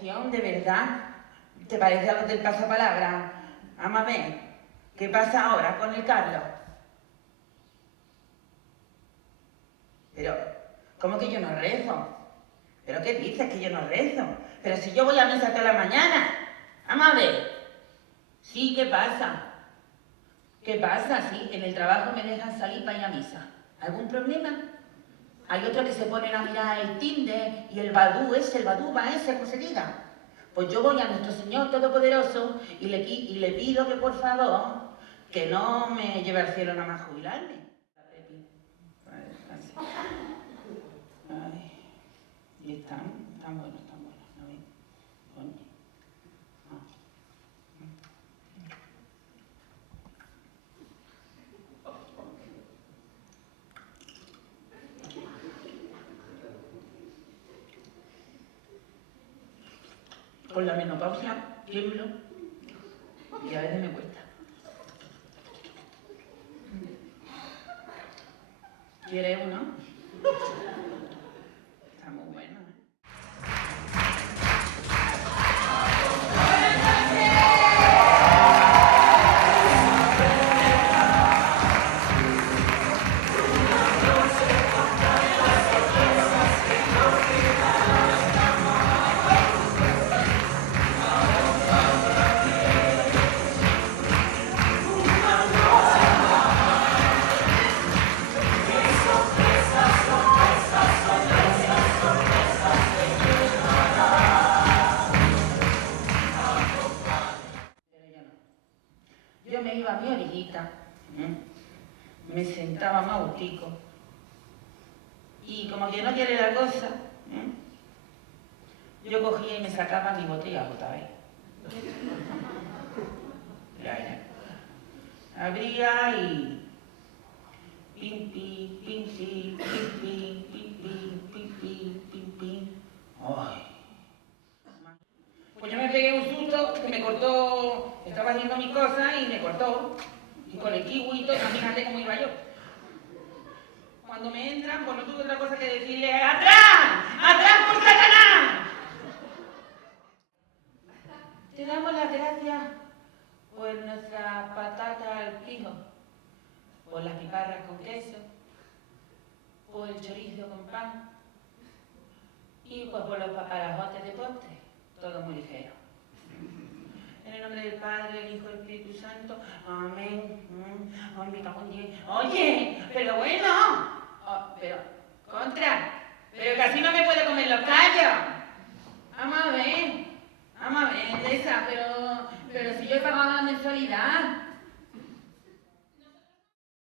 conversación, de verdad, ¿te parece a los del pasapalabra? Vamos a ver, ¿qué pasa ahora con el Carlos? Pero, ¿cómo que yo no rezo? ¿Pero qué dices que yo no rezo? Pero si yo voy a misa toda la mañana. Vamos a ver. Sí, ¿qué pasa? ¿Qué pasa? Sí, en el trabajo me dejan salir para ir a misa. ¿Algún problema? Hay otros que se ponen a mirar el Tinder y el Badoo ese, como se diga. Pues yo voy a nuestro Señor Todopoderoso y le pido que por favor, que no me lleve al cielo nada más jubilarme. Ay, y están buenos, a ver, coño. Con la menopausia tiemblo y a veces me cuesta. ¿Quieres uno? Está muy bueno. Yo me iba a mi orillita, me sentaba más gustico, y como que no quiere la cosa, yo cogía y me sacaba mi botella otra vez. Abría y... pim, pim, pim, pim, pim, pim, pim, pim, pim, pim, pim, pim. ¡Ay! Pues yo me pegué un susto que me cortó, estaba haciendo mis cosas y me cortó. Y con el kiwi y todo, imagínate cómo iba yo. Cuando me entran, pues no tuve otra cosa que decirle ¡atrás! ¡Atrás por Satanás! Te damos las gracias por nuestra patata al pijo, por las piparras con queso, por el chorizo con pan y pues por los paparajotes de postre, todo muy ligero. En el nombre del Padre, el Hijo y el Espíritu Santo. Amén. Ay, me cago en 10. Oye, pero bueno. Pero, pero que así no me puedo comer los callos. Vamos a ver, Teresa, pero si yo he pagado la mensualidad.